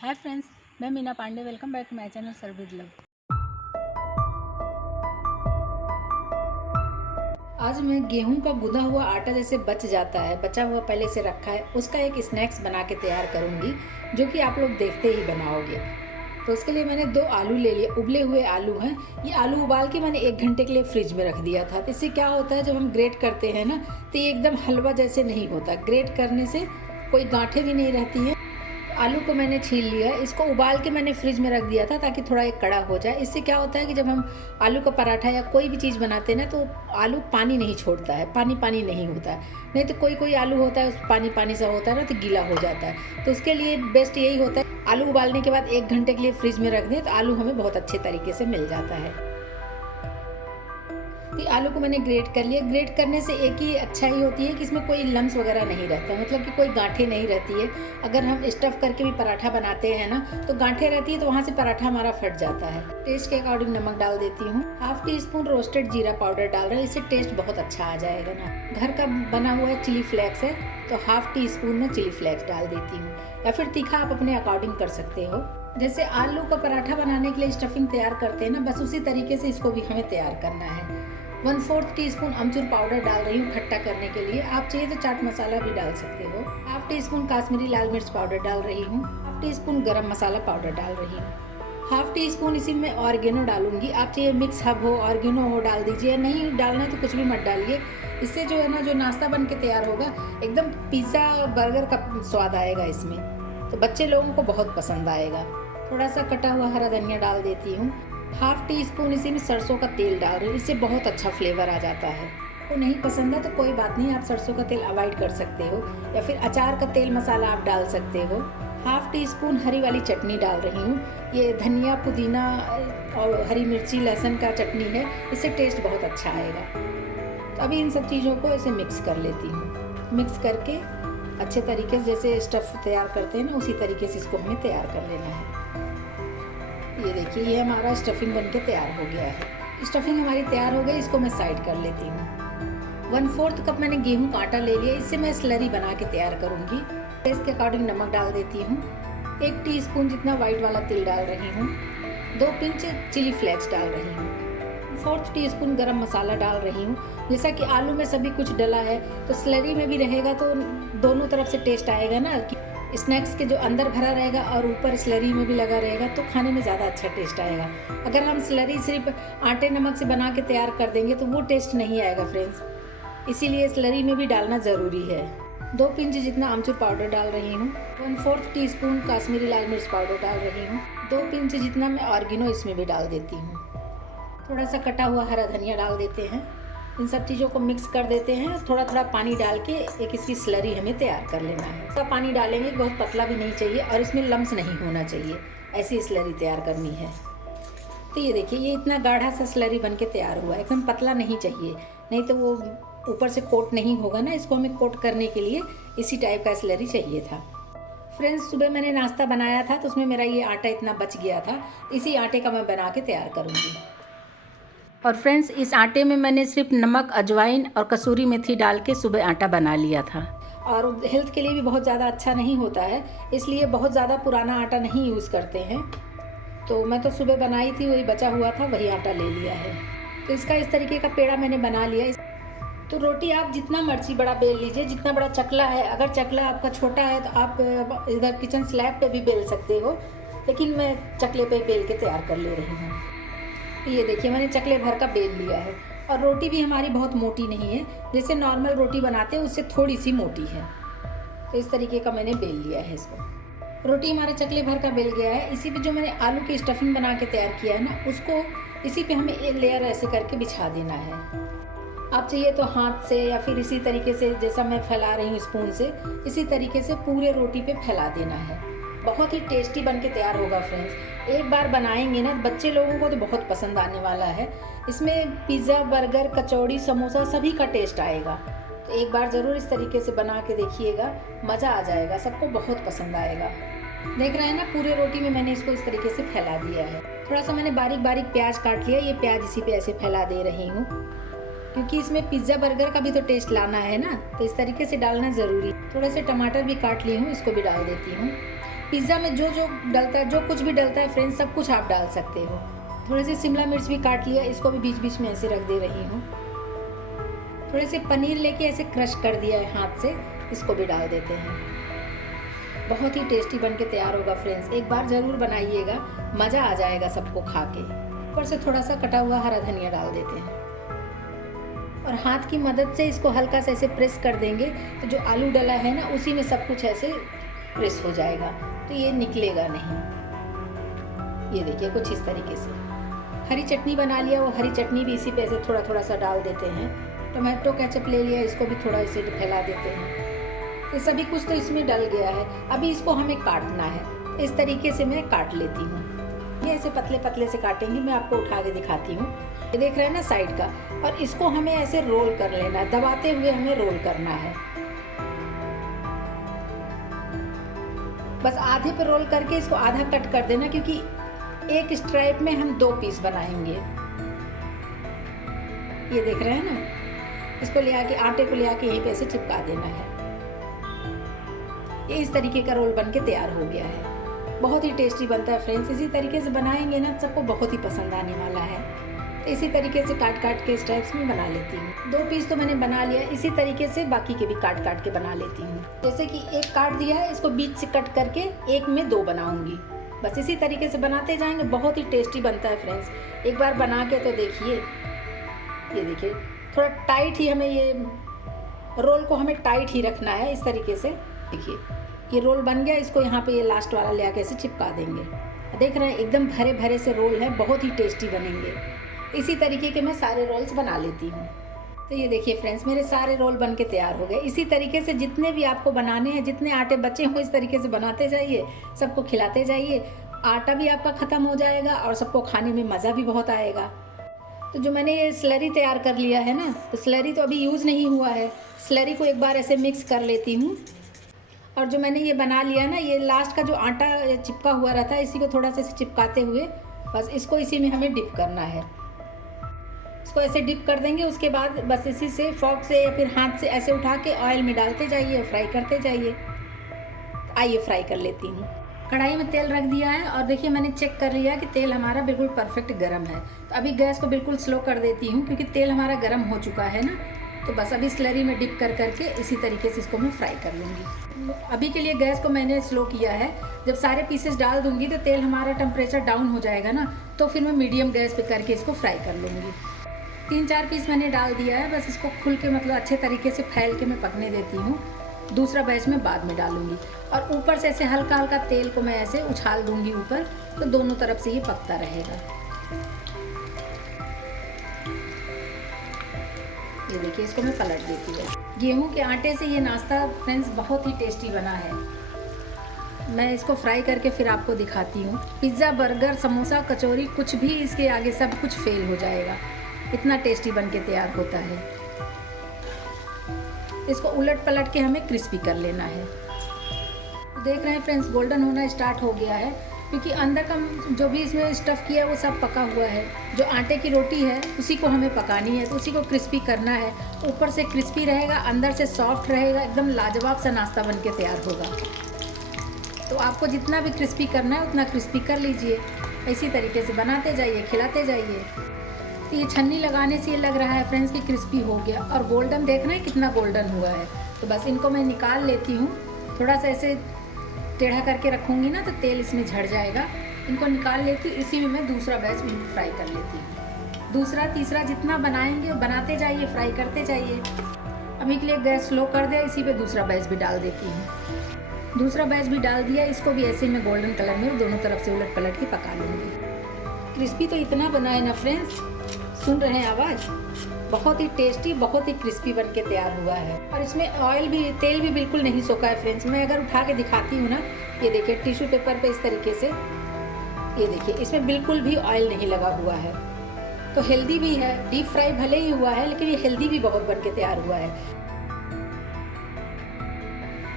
हाय friends, मैं Meena Pandey. Welcome back to my channel serve with love. आज मैं गेहूं का गुदा हुआ आटा जैसे बच जाता है, बचा हुआ पहले से रखा है, उसका एक स्नैक्स बना के तैयार करूंगी, जो कि आप लोग देखते ही बनाओगे। तो उसके लिए मैंने 2 आलू ले लिए। उबले हुए आलू हैं। ये आलू उबाल के मैंने 1 घंटे के लिए फ्रिज में रख दिया था। तो इससे क्या होता है, जब हम ग्रेट करते हैं ना, तो ये एकदम हलवा जैसे नहीं होता। ग्रेट करने से कोई गांठें भी नहीं रहती हैं। आलू को मैंने छील लिया। इसको उबाल के मैंने फ्रिज में रख दिया था ताकि थोड़ा एक कड़ा हो जाए। इससे क्या होता है कि जब हम आलू का पराठा या कोई भी चीज़ बनाते हैं ना, तो आलू पानी नहीं छोड़ता है, पानी पानी नहीं होता है। नहीं तो कोई कोई आलू होता है उस पानी पानी सा होता है ना, तो गीला हो जाता है। तो उसके लिए बेस्ट यही होता है, आलू उबालने के बाद 1 घंटे के लिए फ्रिज में रख दें, तो आलू हमें बहुत अच्छे तरीके से मिल जाता है। कि आलू को मैंने ग्रेट कर लिया। ग्रेट करने से एक ही अच्छाई होती है कि इसमें कोई लम्स वगैरह नहीं रहता, मतलब कि कोई गांठें नहीं रहती है। अगर हम स्टफ़ करके भी पराठा बनाते हैं ना, तो गांठें रहती है, तो वहाँ से पराठा हमारा फट जाता है। टेस्ट के अकॉर्डिंग नमक डाल देती हूँ। हाफ टी स्पून रोस्टेड जीरा पाउडर डाल रहा है, इससे टेस्ट बहुत अच्छा आ जाएगा ना। घर का बना हुआ चिली फ्लेक्स है, तो हाफ टी स्पून में चिली फ्लेक्स डाल देती हूँ, या फिर तीखा आप अपने अकॉर्डिंग कर सकते हो। जैसे आलू का पराठा बनाने के लिए स्टफिंग तैयार करते हैं ना, बस उसी तरीके से इसको भी हमें तैयार करना है। 1/4 टीस्पून अमचूर पाउडर डाल रही हूँ खट्टा करने के लिए। आप चाहिए तो चाट मसाला भी डाल सकते हो। हाफ टी स्पून काश्मीरी लाल मिर्च पाउडर डाल रही हूँ। हाफ टी स्पून गरम मसाला पाउडर डाल रही हूँ। हाफ टी स्पून इसी में ऑर्गेनो डालूंगी। आप चाहिए मिक्स हब हो, ऑर्गेनो हो, डाल दीजिए। नहीं डालना है तो कुछ भी मत डालिए। इससे जो है ना, जो नाश्ता बन के तैयार होगा, एकदम पिज़्ज़ा बर्गर का स्वाद आएगा इसमें। तो बच्चे लोगों को बहुत पसंद आएगा। थोड़ा सा कटा हुआ हरा धनिया डाल देती हूँ। हाफ टी स्पून इसी में सरसों का तेल डाल रही हूँ, इससे बहुत अच्छा फ्लेवर आ जाता है। तो नहीं पसंद है तो कोई बात नहीं, आप सरसों का तेल अवॉइड कर सकते हो, या फिर अचार का तेल मसाला आप डाल सकते हो। हाफ टी स्पून हरी वाली चटनी डाल रही हूँ। ये धनिया, पुदीना और हरी मिर्ची, लहसुन का चटनी है, इससे टेस्ट बहुत अच्छा आएगा। तो अभी इन सब चीज़ों को ऐसे मिक्स कर लेती हूँ। मिक्स करके अच्छे तरीके से, जैसे स्टफ़ तैयार करते हैं ना, उसी तरीके से इसको हमें तैयार कर लेना है। ये देखिए, ये हमारा स्टफिंग बनके तैयार हो गया है। स्टफिंग हमारी तैयार हो गई, इसको मैं साइड कर लेती हूँ। 1/4 कप मैंने गेहूं का आटा ले लिया, इससे मैं स्लरी बना के तैयार करूँगी। टेस्ट के अकॉर्डिंग नमक डाल देती हूँ। 1 टीस्पून जितना वाइट वाला तिल डाल रही हूँ। 2 पिंच चिली फ्लेक्स डाल रही हूँ। 1/4 टीस्पून गरम मसाला डाल रही हूँ। जैसा कि आलू में सभी कुछ डला है, तो स्लरी में भी रहेगा, तो दोनों तरफ से टेस्ट आएगा ना। कि स्नैक्स के जो अंदर भरा रहेगा और ऊपर स्लरी में भी लगा रहेगा, तो खाने में ज़्यादा अच्छा टेस्ट आएगा। अगर हम स्लरी सिर्फ आटे नमक से बना के तैयार कर देंगे तो वो टेस्ट नहीं आएगा फ्रेंड्स, इसीलिए स्लरी में भी डालना ज़रूरी है। 2 पिंच जितना अमचूर पाउडर डाल रही हूँ। 1/4 टीस्पून काश्मीरी लाल मिर्च पाउडर डाल रही हूँ। 2 पिंच जितना मैं ऑर्गेनो इसमें भी डाल देती हूँ। थोड़ा सा कटा हुआ हरा धनिया डाल देते हैं। इन सब चीज़ों को मिक्स कर देते हैं। थोड़ा थोड़ा पानी डाल के एक इसकी स्लरी हमें तैयार कर लेना है। इसका पानी डालेंगे, बहुत पतला भी नहीं चाहिए और इसमें लम्स नहीं होना चाहिए, ऐसी स्लरी तैयार करनी है। तो ये देखिए, ये इतना गाढ़ा सा स्लरी बन के तैयार हुआ है। एकदम पतला नहीं चाहिए, नहीं तो वो ऊपर से कोट नहीं होगा ना। इसको हमें कोट करने के लिए इसी टाइप का स्लरी चाहिए था। फ्रेंड्स, सुबह मैंने नाश्ता बनाया था, तो उसमें मेरा ये आटा इतना बच गया था। इसी आटे का मैं बना के तैयार करूँगी। और फ्रेंड्स, इस आटे में मैंने सिर्फ नमक, अजवाइन और कसूरी मेथी डाल के सुबह आटा बना लिया था। और हेल्थ के लिए भी बहुत ज़्यादा अच्छा नहीं होता है, इसलिए बहुत ज़्यादा पुराना आटा नहीं यूज़ करते हैं। तो मैं तो सुबह बनाई थी, वही बचा हुआ था, वही आटा ले लिया है। तो इसका इस तरीके का पेड़ा मैंने बना लिया। तो रोटी आप जितना मर्जी बड़ा बेल लीजिए, जितना बड़ा चकला है। अगर चकला आपका छोटा है तो आप इधर किचन स्लैब पे भी बेल सकते हो, लेकिन मैं चकले पे बेल के तैयार कर ले रही हूँ। ये देखिए, मैंने चकले भर का बेल लिया है। और रोटी भी हमारी बहुत मोटी नहीं है, जैसे नॉर्मल रोटी बनाते हैं उससे थोड़ी सी मोटी है। तो इस तरीके का मैंने बेल लिया है इसको। रोटी हमारा चकले भर का बेल गया है। इसी पे जो मैंने आलू की स्टफिंग बना के तैयार किया है ना, उसको इसी पे हमें एक लेयर ऐसे करके बिछा देना है। आप चाहिए तो हाथ से, या फिर इसी तरीके से जैसा मैं फैला रही हूँ स्पून से, इसी तरीके से पूरे रोटी पे फैला देना है। बहुत ही टेस्टी बन के तैयार होगा फ्रेंड्स। एक बार बनाएंगे ना, बच्चे लोगों को तो बहुत पसंद आने वाला है। इसमें पिज़्ज़ा, बर्गर, कचौड़ी, समोसा सभी का टेस्ट आएगा। तो एक बार ज़रूर इस तरीके से बना के देखिएगा, मज़ा आ जाएगा, सबको बहुत पसंद आएगा। देख रहे हैं ना, पूरे रोटी में मैंने इसको इस तरीके से फैला दिया है। थोड़ा सा मैंने बारीक बारीक प्याज काट लिया, ये प्याज इसी पे ऐसे फैला दे रही हूँ, क्योंकि इसमें पिज़्ज़ा बर्गर का भी तो टेस्ट लाना है ना, तो इस तरीके से डालना ज़रूरी। थोड़े से टमाटर भी काट ली हूँ, इसको भी डाल देती हूँ। पिज़्ज़ा में जो जो डलता है, जो कुछ भी डलता है फ्रेंड्स, सब कुछ आप डाल सकते हो। थोड़े से शिमला मिर्च भी काट लिया, इसको भी बीच बीच में ऐसे रख दे रही हूँ। थोड़े से पनीर लेके ऐसे क्रश कर दिया है हाथ से, इसको भी डाल देते हैं। बहुत ही टेस्टी बन के तैयार होगा फ्रेंड्स, एक बार ज़रूर बनाइएगा, मज़ा आ जाएगा सबको खा के। ऊपर से थोड़ा सा कटा हुआ हरा धनिया डाल देते हैं और हाथ की मदद से इसको हल्का सा ऐसे प्रेस कर देंगे तो जो आलू डला है ना, उसी में सब कुछ ऐसे प्रेस हो जाएगा, तो ये निकलेगा नहीं। ये देखिए कुछ इस तरीके से। हरी चटनी बना लिया, वो हरी चटनी भी इसी पे ऐसे थोड़ा थोड़ा सा डाल देते हैं। टोमेटो केचप ले लिया, इसको भी थोड़ा इसे फैला देते हैं। ये सभी कुछ तो इसमें डल गया है। अभी इसको हमें काटना है, इस तरीके से मैं काट लेती हूँ। ये ऐसे पतले पतले से काटेंगे, मैं आपको उठा के दिखाती हूँ। ये देख रहे हैं ना साइड का, और इसको हमें ऐसे रोल कर लेना है, दबाते हुए हमें रोल करना है। बस आधे पे रोल करके इसको आधा कट कर देना, क्योंकि एक स्ट्राइप में हम 2 पीस बनाएंगे। ये देख रहे हैं ना, इसको ले आके आटे को ले आके यहीं पे ऐसे चिपका देना है। ये इस तरीके का रोल बन के तैयार हो गया है। बहुत ही टेस्टी बनता है फ्रेंड्स, इसी तरीके से बनाएंगे ना सबको बहुत ही पसंद आने वाला है। तो इसी तरीके से काट काट के स्ट्राइप्स में बना लेती हूँ। 2 पीस तो मैंने बना लिया, इसी तरीके से बाकी के भी काट काट के बना लेती हूँ। जैसे कि एक काट दिया है, इसको बीच से कट करके एक में 2 बनाऊंगी। बस इसी तरीके से बनाते जाएंगे, बहुत ही टेस्टी बनता है फ्रेंड्स। एक बार बना के तो देखिए। ये देखिए थोड़ा टाइट ही हमें ये रोल को हमें टाइट ही रखना है, इस तरीके से। देखिए ये रोल बन गया, इसको यहाँ पे ये लास्ट वाला ले आके ऐसे चिपका देंगे। देख रहे हैं एकदम भरे भरे से रोल है, बहुत ही टेस्टी बनेंगे। इसी तरीके के मैं सारे रोल्स बना लेती हूँ। तो ये देखिए फ्रेंड्स, मेरे सारे रोल बन के तैयार हो गए। इसी तरीके से जितने भी आपको बनाने हैं, जितने आटे बचे हों, इस तरीके से बनाते जाइए, सबको खिलाते जाइए। आटा भी आपका ख़त्म हो जाएगा और सबको खाने में मज़ा भी बहुत आएगा। तो जो मैंने ये स्लरी तैयार कर लिया है ना, तो स्लरी तो अभी यूज़ नहीं हुआ है, स्लरी को एक बार ऐसे मिक्स कर लेती हूँ। और जो मैंने ये बना लिया ना, ये लास्ट का जो आटा चिपका हुआ रहता है, इसी को थोड़ा सा ऐसे चिपकाते हुए बस इसको इसी में हमें डिप करना है। इसको ऐसे डिप कर देंगे, उसके बाद बस इसी से फॉर्क से या फिर हाथ से ऐसे उठा के ऑयल में डालते जाइए, फ्राई करते जाइए। आइए फ्राई कर लेती हूँ। कढ़ाई में तेल रख दिया है और देखिए मैंने चेक कर लिया कि तेल हमारा बिल्कुल परफेक्ट गर्म है। तो अभी गैस को बिल्कुल स्लो कर देती हूँ, क्योंकि तेल हमारा गर्म हो चुका है ना। तो बस अभी स्लरी में डिप कर करके इसी तरीके से इसको मैं फ्राई कर लूँगी। अभी के लिए गैस को मैंने स्लो किया है। जब सारे पीसेस डाल दूँगी तो तेल हमारा टेम्परेचर डाउन हो जाएगा ना, तो फिर मैं मीडियम गैस पे करके इसको फ्राई कर लूँगी। 3-4 पीस मैंने डाल दिया है, बस इसको खुल के मतलब अच्छे तरीके से फैल के मैं पकने देती हूँ। दूसरा बैच में बाद में डालूँगी और ऊपर से ऐसे हल्का हल्का तेल को मैं ऐसे उछाल दूँगी ऊपर, तो दोनों तरफ से ये पकता रहेगा। ये देखिए इसको मैं पलट देती हूँ। गेहूं के आटे से ये नाश्ता फ्रेंड्स बहुत ही टेस्टी बना है। मैं इसको फ्राई करके फिर आपको दिखाती हूँ। पिज़्ज़ा, बर्गर, समोसा, कचौरी, कुछ भी इसके आगे सब कुछ फेल हो जाएगा, इतना टेस्टी बन के तैयार होता है। इसको उलट पलट के हमें क्रिस्पी कर लेना है। देख रहे हैं फ्रेंड्स, गोल्डन होना स्टार्ट हो गया है, क्योंकि अंदर का जो भी इसमें स्टफ़ किया है वो सब पका हुआ है। जो आटे की रोटी है उसी को हमें पकानी है, तो उसी को क्रिस्पी करना है। ऊपर से क्रिस्पी रहेगा, अंदर से सॉफ्ट रहेगा, एकदम लाजवाब सा नाश्ता बन के तैयार होगा। तो आपको जितना भी क्रिस्पी करना है उतना क्रिस्पी कर लीजिए। इसी तरीके से बनाते जाइए, खिलाते जाइए। तो ये छन्नी लगाने से ये लग रहा है फ्रेंड्स कि क्रिस्पी हो गया, और गोल्डन देख रहे हैं कितना गोल्डन हुआ है। तो बस इनको मैं निकाल लेती हूँ। थोड़ा सा ऐसे टेढ़ा करके रखूँगी ना तो तेल इसमें झड़ जाएगा। इनको निकाल लेती हूँ, इसी में मैं दूसरा बैच भी फ्राई कर लेती हूँ। दूसरा तीसरा जितना बनाएंगे बनाते जाइए, फ्राई करते जाइए। अभी के लिए गैस स्लो कर दिया, इसी पे दूसरा बैच भी डाल देती हूँ। दूसरा बैच भी डाल दिया, इसको भी ऐसे मैं गोल्डन कलर में दोनों तरफ से उलट पलट के पका लूँगी। क्रिस्पी तो इतना बना है ना फ्रेंड्स, सुन रहे हैं आवाज़, बहुत ही टेस्टी, बहुत ही क्रिस्पी बन के तैयार हुआ है। और इसमें ऑयल भी, तेल भी बिल्कुल नहीं सोखा है फ्रेंड्स। मैं अगर उठा के दिखाती हूँ ना, ये देखिए टिश्यू पेपर पे इस तरीके से, ये देखिए इसमें बिल्कुल भी ऑयल नहीं लगा हुआ है। तो हेल्दी भी है, डीप फ्राई भले ही हुआ है लेकिन ये हेल्दी भी बहुत बन के तैयार हुआ है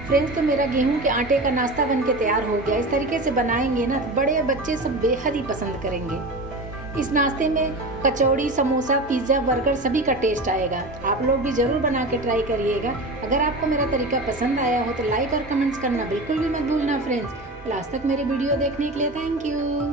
फ्रेंड्स। तो मेरा गेहूं के आटे का नाश्ता बन के तैयार हो गया। इस तरीके से बनाएंगे ना तो बड़े बच्चे सब बेहद ही पसंद करेंगे। इस नाश्ते में कचौड़ी, समोसा, पिज़्ज़ा, बर्गर सभी का टेस्ट आएगा। आप लोग भी ज़रूर बना के ट्राई करिएगा। अगर आपको मेरा तरीका पसंद आया हो तो लाइक और कमेंट्स करना बिल्कुल भी मत भूलना फ्रेंड्स। लास्ट तक मेरी वीडियो देखने के लिए थैंक यू।